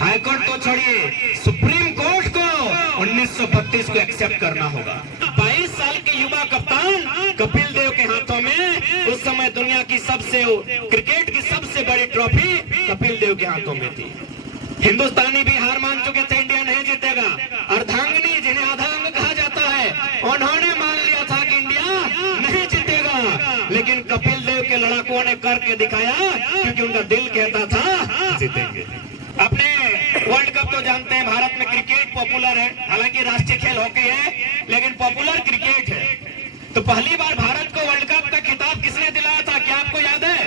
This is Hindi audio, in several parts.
हाईकोर्ट को छोड़िए, सुप्रीम कोर्ट को 1932 को एक्सेप्ट करना होगा। 22 साल के युवा कप्तान कपिल देव के हाथों में उस समय दुनिया की क्रिकेट की सबसे बड़ी ट्रॉफी कपिल देव के हाथों में थी। हिंदुस्तानी भी हार मान चुके थे, इंडिया नहीं जीतेगा। अर्धांगिनी जिन्हें आधा अंग कहा जाता है, उन्होंने मान लिया था कि इंडिया नहीं जीतेगा, लेकिन कपिल देव के लड़ाकों ने करके दिखाया, क्योंकि उनका दिल कहता था जीतेंगे। अपने वर्ल्ड कप तो जानते हैं, भारत में क्रिकेट पॉपुलर है, हालांकि राष्ट्रीय खेल हॉकी है, लेकिन पॉपुलर क्रिकेट है। तो पहली बार भारत को वर्ल्ड कप का खिताब किसने दिलाया था, क्या आपको याद है?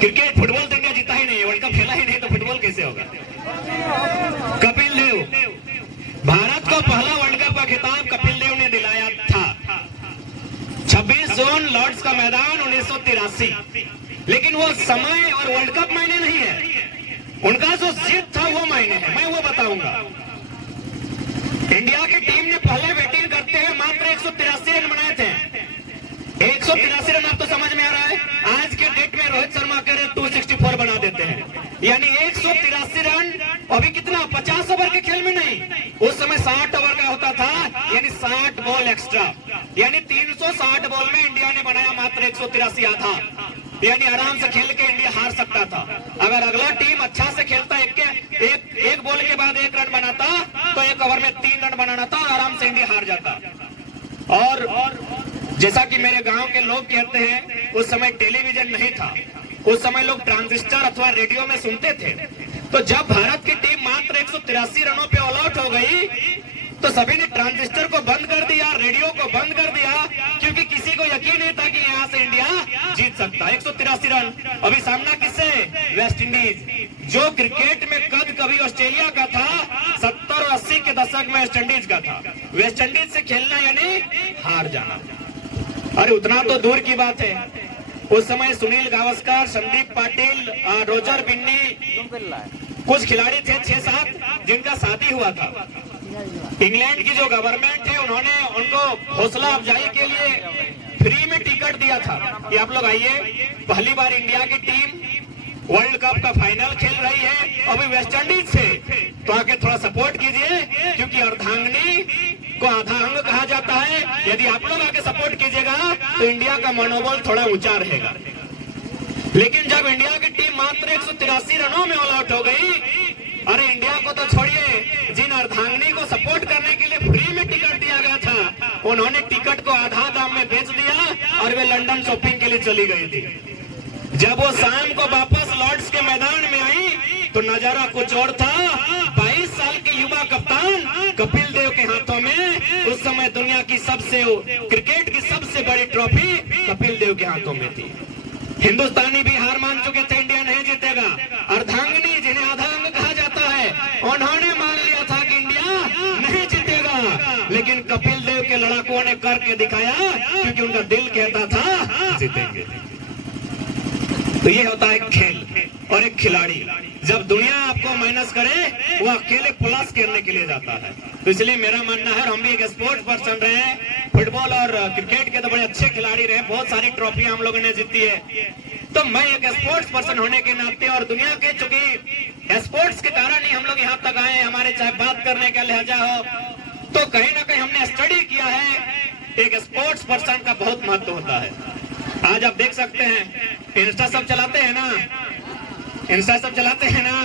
क्रिकेट, फुटबॉल तो इंडिया जीता ही नहीं है, वर्ल्ड कप खेला ही नहीं, तो फुटबॉल कैसे होगा? कपिल देव। भारत को पहला वर्ल्ड कप का खिताब कपिल देव ने दिलाया था। 26 जून लॉर्ड्स का मैदान 1983। लेकिन वो समय और वर्ल्ड कप मायने नहीं है, उनका जो जीत था वो मायने है, मैं वो बताऊंगा। इंडिया की टीम ने पहले बैटिंग करते हुए मात्र 183 रन बनाए थे। 183 रन, आप तो समझ में आ रहा है, आज के डेट में रोहित शर्मा कह रहे 264 बना देते हैं, यानी 183 रन। अभी कितना, 50 ओवर के खेल में नहीं, उस समय 60 ओवर का होता था, यानी 60 बॉल एक्स्ट्रा, यानी 360 बॉल में इंडिया ने बनाया मात्र 183 आधा, यानी आराम से खेल के इंडिया हार सकता था। अगर अगला टीम अच्छा से खेलता, एक बॉल के बाद 1 रन बनाता, तो 1 ओवर में 3 रन बनाना था, आराम से इंडिया हार जाता। और जैसा कि मेरे गांव के लोग कहते हैं, उस समय टेलीविजन नहीं था, उस समय लोग ट्रांजिस्टर अथवा रेडियो में सुनते थे। तो जब भारत की टीम मात्र 183 रनों पे ऑल आउट हो गई, तो सभी ने ट्रांजिस्टर को बंद कर दिया, रेडियो को बंद कर दिया, क्योंकि किसी को यकीन नहीं था कि यहाँ से इंडिया जीत सकता। 183 रन। अभी सामना किससे? वेस्ट इंडीज, जो क्रिकेट में कद कभी ऑस्ट्रेलिया का था, 70 और 80 के दशक में वेस्ट इंडीज का था। वेस्ट इंडीज से खेलना यानी हार जाना। अरे उतना तो दूर की बात है, उस समय सुनील गावस्कर, संदीप पाटिल, रोजर बिन्नी, कुछ खिलाड़ी थे 6-7 जिनका शादी हुआ था। इंग्लैंड की जो गवर्नमेंट है, उन्होंने उनको हौसला अफजाई के लिए फ्री में टिकट दिया था कि आप लोग आइए, पहली बार इंडिया की टीम वर्ल्ड कप का फाइनल खेल रही है, अभी वेस्ट इंडीज से, तो आके थोड़ा सपोर्ट कीजिए, क्योंकि अर्धांगिनी को आधा अंग कहा जाता है। यदि आप लोग आके सपोर्ट कीजिएगा तो इंडिया का मनोबल थोड़ा ऊंचा रहेगा। लेकिन जब इंडिया की टीम मात्र 183 रनों में ऑल आउट हो गई, अरे इंडिया को तो छोड़िए, जिन अर्धांगिनी को सपोर्ट करने के लिए फ्री में टिकट दिया गया था, उन्होंने टिकट को आधा दाम में बेच दिया और वे लंदन शॉपिंग के लिए चली गई थी। जब वो शाम को वापस लॉर्ड्स के मैदान में आई, तो नजारा कुछ और था। 22 साल के युवा कप्तान कपिल देव के हाथों में उस समय दुनिया की क्रिकेट की सबसे बड़ी ट्रॉफी कपिल देव के हाथों में थी। हिंदुस्तानी भी हार मान चुके थे, इंडिया नहीं जीतेगा। अर्धांगिनी जिन्हें आधा अंग कहा जाता है, उन्होंने मान लिया था कि इंडिया नहीं जीतेगा, लेकिन कपिल देव के लड़ाकों ने करके दिखाया, क्योंकि उनका दिल कहता था जीतेंगे। तो ये होता है खेल और एक खिलाड़ी। जब दुनिया आपको माइनस करे, वो अकेले प्लस करने के लिए जाता है। तो इसलिए मेरा मानना है, हम भी एक स्पोर्ट्स पर्सन रहे हैं, फुटबॉल और क्रिकेट के तो बड़े अच्छे खिलाड़ी रहे, बहुत सारी ट्रॉफियां हम लोगों ने जीती है। तो मैं एक स्पोर्ट्स पर्सन होने के नाते, और दुनिया के चूंकि स्पोर्ट्स के कारण ही हम लोग यहाँ तक आए, हमारे चाहे बात करने का लहजा हो, तो कहीं ना कहीं हमने स्टडी किया है, एक स्पोर्ट्स पर्सन का बहुत महत्व होता है। आज आप देख सकते हैं, इंस्टा सब चलाते हैं ना, इंस्टा सब चलाते हैं ना,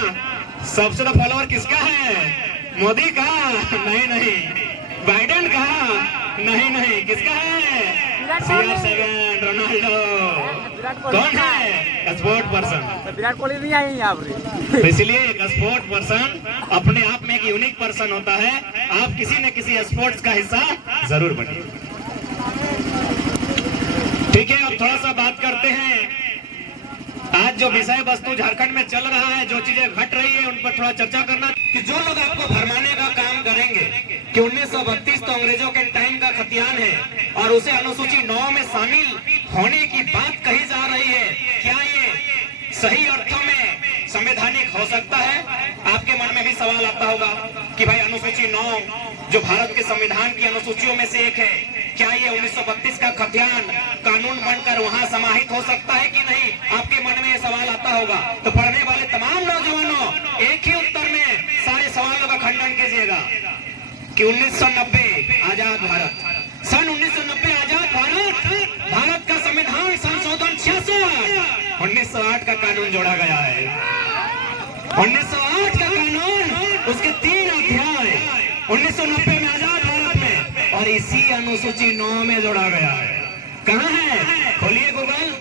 सबसे ज्यादा फॉलोअर किसका है? मोदी का? नहीं। बाइडेन का? नहीं। किसका है? CR7, Ronaldo. कौन है? Sport person. विराट कोहली नहीं आई यहाँ पर। तो इसलिए एक स्पोर्ट पर्सन अपने आप में एक यूनिक पर्सन होता है। आप किसी न किसी स्पोर्ट्स का हिस्सा जरूर बनिए। ठीक है, अब थोड़ा सा बात करते हैं, आज जो विषय वस्तु झारखंड में चल रहा है, जो चीजें घट रही है, उन पर थोड़ा चर्चा करना। कि जो लोग आपको भरमाने का काम करेंगे कि 1932 तो अंग्रेजों के टाइम का खतियान है और उसे अनुसूची 9 में शामिल होने की बात कही जा रही है, क्या ये सही अर्थों में संवैधानिक हो सकता है? आपके मन में भी सवाल आता होगा कि भाई अनुसूची 9 जो भारत के संविधान की अनुसूचियों में से एक है, क्या ये 1932 का खतियान कानून बनकर वहां समाहित हो सकता है कि नहीं? आपके मन में ये सवाल होगा। तो पढ़ने वाले तमाम नौजवानों एक ही उत्तर में सारे सवालों का खंडन कीजिएगा कि 1990 आजाद भारत, सन 1990 आजाद भारत, भारत का संविधान संशोधन 66, 1908 का कानून जोड़ा गया है। 1908 का कानून, उसके 3 अध्याय 1990 में आजाद भारत में, और इसी अनुसूची 9 में जोड़ा गया है। कहाँ है? खोलिए गूगल,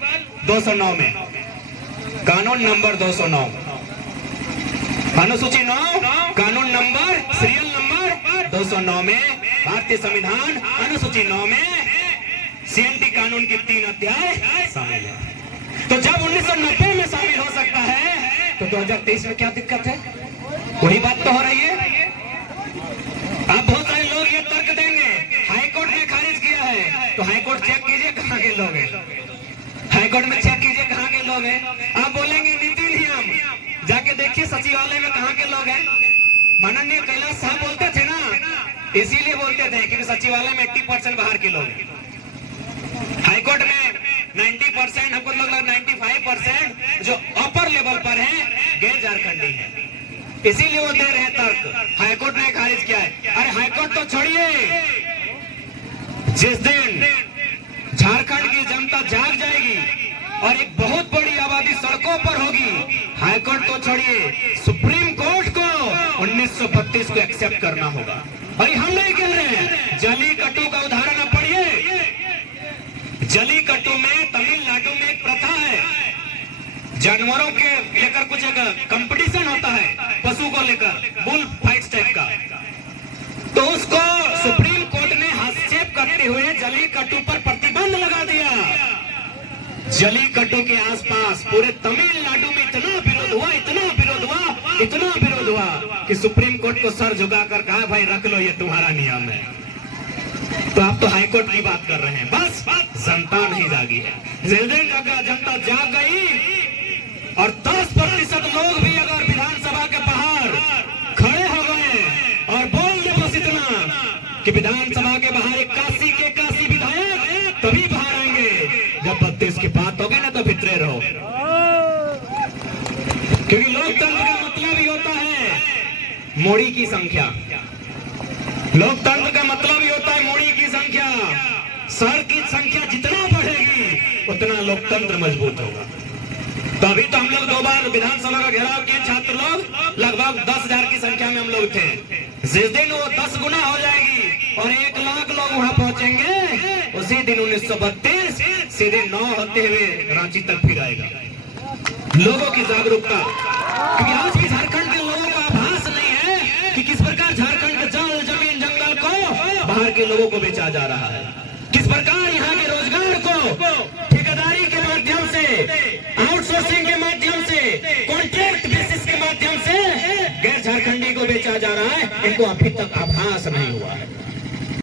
209 में, कानून नंबर 209, अनुसूची 9, कानून नंबर, सीरियल नंबर 209 में भारतीय संविधान अनुसूची 9 में सीएनटी कानून के 3 अध्याय शामिल है। तो जब 1990 में शामिल हो सकता है तो 2023 में क्या दिक्कत है? वही बात तो हो रही है। अब बहुत सारे लोग ये तर्क देंगे हाईकोर्ट ने खारिज किया है, तो हाईकोर्ट चेक कीजिए कहाँ के लोग हैं, हाईकोर्ट में चेक कीजिए कहाँ के लोग हैं। आप बोलेंगे नीति नियम, जाके देखिए सचिवालय में कहाँ के लोग हैं। माननीय कैलाश साहब बोलते थे ना, इसीलिए बोलते थे क्योंकि सचिवालय में 80% बाहर के लोग हैं, हाईकोर्ट में 90%, हमको लगभग 95% जो अपर लेवल पर है गैर झारखंडी है, इसीलिए वो दे रहे हैं तर्क। हाईकोर्ट ने खारिज किया है। अरे हाईकोर्ट तो छोड़िए, जिस दिन झारखंड की जनता जाग जाएगी और एक बहुत बड़ी आबादी सड़कों पर होगी, हाईकोर्ट को छोड़िए, सुप्रीम कोर्ट को 1932 को एक्सेप्ट करना होगा। अरे हम नहीं कह रहे हैं, जलीकट्टू का उदाहरण आप पढ़िए। जलीकट्टू में तमिलनाडु में एक प्रथा है, जानवरों के लेकर कुछ एक कंपटीशन होता है, पशु को लेकर, बुल फाइट्स टाइप का। तो उसको सुप्रीम कोर्ट ने हस्तक्षेप करते हुए जलीकट्टू पर प्रतिबंध लगा दिया। जलीकट्टू के आसपास पूरे तमिलनाडु में इतना विरोध हुआ, इतना विरोध हुआ, इतना विरोध हुआ कि सुप्रीम कोर्ट को सर झुकाकर कहा भाई रख लो, ये तुम्हारा नियम है। तो आप तो हाईकोर्ट की बात कर रहे हैं, बस जनता नहीं जागी है। जिस दिन जनता जाग गई और 10% लोग भी अगर विधानसभा के बाहर खड़े हो गए और बोल दे बस इतना कि विधानसभा के बाहर 81 के 81 विधायक तभी बाहर आएंगे जब 32 की बात होगी ना, तो भितरे रहो। क्योंकि लोकतंत्र का मतलब ही होता है मोड़ी की संख्या, लोकतंत्र का मतलब ही होता है मोड़ी की संख्या। सर की संख्या जितना बढ़ेगी उतना लोकतंत्र मजबूत होगा। तो अभी तो हम लोग 2 बार विधानसभा का घेराव किए, छात्र लोग लगभग 10,000 की संख्या में हम लोग थे। जिस दिन वो 10 गुना हो जाएगी और 1 लाख लोग वहां पहुंचेंगे, उसी दिन 1932 सीधे 9 होते हुए रांची तक फिर आएगा। लोगों की जागरूकता, क्योंकि आज भी झारखंड के लोगों को आभास नहीं है कि किस प्रकार झारखंड के जल जमीन जंगल को बाहर के लोगों को बेचा जा रहा है, किस प्रकार यहाँ के रोजगार को ठेकेदारी के माध्यम से, आउटसोर्सिंग के माध्यम से, कॉन्ट्रैक्ट बेसिस के माध्यम से गैर झारखंडी को बेचा जा रहा है। इनको अभी तक आभास नहीं हुआ है।